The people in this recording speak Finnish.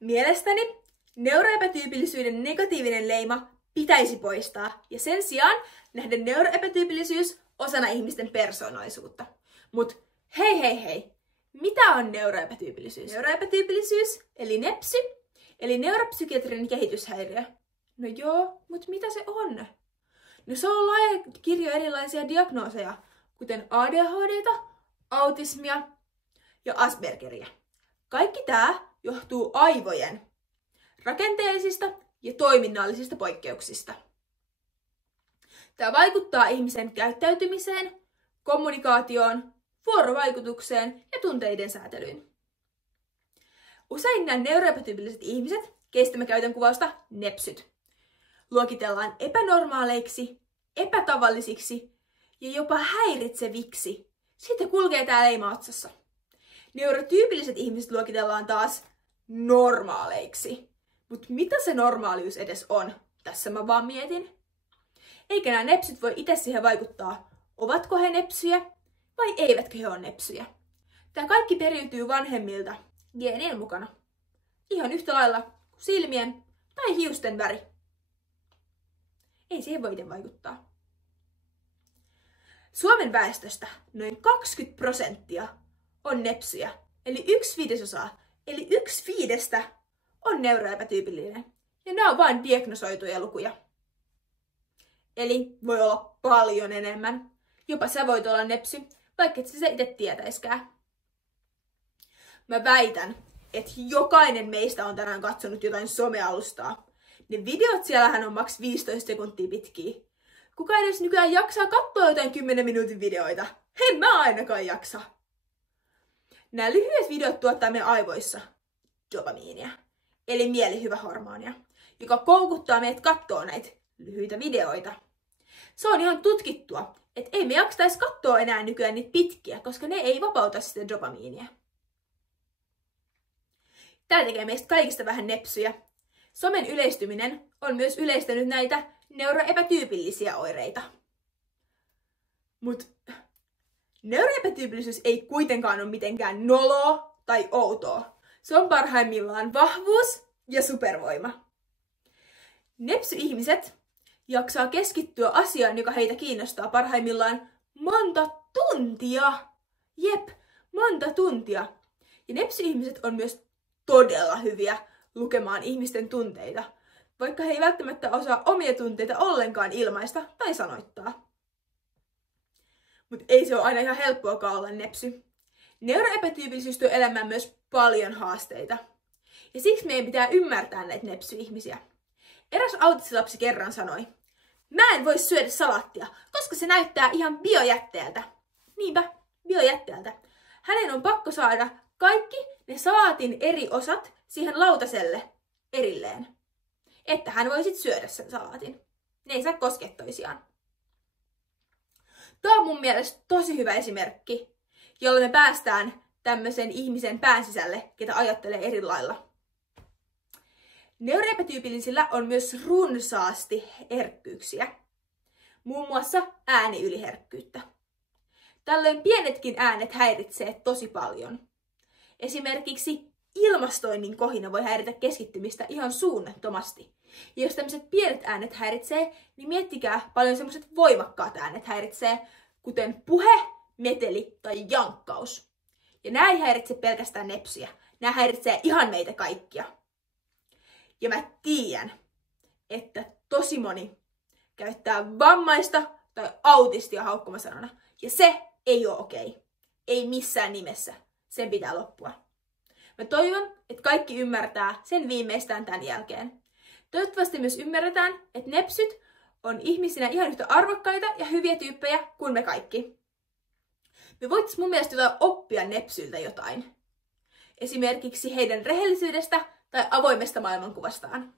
Mielestäni neuroepätyypillisyyden negatiivinen leima pitäisi poistaa ja sen sijaan nähdä neuroepätyypillisyys osana ihmisten persoonallisuutta. Mut hei! Mitä on neuroepätyypillisyys? Neuroepätyypillisyys, eli nepsy, eli neuropsykiatrinen kehityshäiriö. No joo, mut mitä se on? No se on laaja kirjo erilaisia diagnooseja, kuten ADHD:ta, autismia ja Aspergeria. Kaikki tää johtuu aivojen rakenteellisista ja toiminnallisista poikkeuksista. Tämä vaikuttaa ihmisen käyttäytymiseen, kommunikaatioon, vuorovaikutukseen ja tunteiden säätelyyn. Usein nämä neuroepätyypilliset ihmiset, keistä mä käytän kuvausta nepsyt, luokitellaan epänormaaleiksi, epätavallisiksi ja jopa häiritseviksi. Sitten kulkee tää leima otsassa. Neurotyypilliset ihmiset luokitellaan taas normaaleiksi. Mut mitä se normaalius edes on? Tässä mä vaan mietin. Eikä nämä nepsyt voi itse siihen vaikuttaa, ovatko he nepsyjä vai eivätkö he ole nepsyjä. Tää kaikki periytyy vanhemmilta geenien mukana. Ihan yhtä lailla kuin silmien tai hiusten väri. Ei siihen voi itse vaikuttaa. Suomen väestöstä noin 20% on nepsyjä, eli 1/5, eli 1/5 on neuroepätyypillinen. Ja nämä on vain diagnosoituja lukuja. Eli voi olla paljon enemmän. Jopa sä voit olla nepsy, vaikka et sä itse tietäiskään. Mä väitän, että jokainen meistä on tänään katsonut jotain somealustaa. Ne videot siellähän on maks 15 sekuntia pitkiä. Kuka edes nykyään jaksaa katsoa jotain 10 minuutin videoita? En mä ainakaan jaksa. Nämä lyhyet videot tuottaa meidän aivoissa dopamiinia, eli mielihyvähormonia, joka koukuttaa meidät katsoa näitä lyhyitä videoita. Se on ihan tutkittua, että ei me jaksaisi katsoa enää nykyään niitä pitkiä, koska ne ei vapauta sitä dopamiinia. Tää tekee meistä kaikista vähän nepsyjä. Somen yleistyminen on myös yleistänyt näitä neuroepätyypillisiä oireita. Mut neuroepätyypillisyys ei kuitenkaan ole mitenkään noloa tai outoa. Se on parhaimmillaan vahvuus ja supervoima. Nepsy-ihmiset jaksaa keskittyä asiaan, joka heitä kiinnostaa parhaimmillaan monta tuntia. Jep, monta tuntia. Ja nepsy-ihmiset on myös todella hyviä lukemaan ihmisten tunteita, vaikka he ei välttämättä osaa omia tunteita ollenkaan ilmaista tai sanoittaa. Mutta ei se ole aina ihan helppoakaan olla nepsy. Neuroepätyypillisyys tuo elämään myös paljon haasteita. Ja siksi meidän pitää ymmärtää näitä nepsy-ihmisiä. Eräs autistilapsi kerran sanoi, mä en voi syödä salaattia, koska se näyttää ihan biojätteeltä. Niinpä, biojätteeltä. Hänen on pakko saada kaikki ne salaatin eri osat siihen lautaselle erilleen, että hän voi sitten syödä sen salaatin. Ne ei saa koskea toisiaan. Tämä on mun mielestä tosi hyvä esimerkki, jolla me päästään tämmöisen ihmisen pään sisälle, ketä ajattelee eri lailla. Neuroepätyypillisillä on myös runsaasti herkkyyksiä, muun muassa ääniyliherkkyyttä. Tällöin pienetkin äänet häiritsee tosi paljon. Esimerkiksi ilmastoinnin kohina voi häiritä keskittymistä ihan suunnattomasti. Ja jos tämmöiset pienet äänet häiritsee, niin miettikää paljon semmoiset voimakkaat äänet häiritsee, kuten puhe, meteli tai jankkaus. Ja nämä ei häiritse pelkästään nepsyjä, nämä häiritsee ihan meitä kaikkia. Ja mä tiedän, että tosi moni käyttää vammaista tai autistia haukkumasanana. Ja se ei ole okei. Ei missään nimessä. Sen pitää loppua. Mä toivon, että kaikki ymmärtää sen viimeistään tämän jälkeen. Toivottavasti myös ymmärretään, että nepsyt on ihmisinä ihan yhtä arvokkaita ja hyviä tyyppejä kuin me kaikki. Me voitais mun mielestä oppia nepsyltä jotain. Esimerkiksi heidän rehellisyydestä tai avoimesta maailmankuvastaan.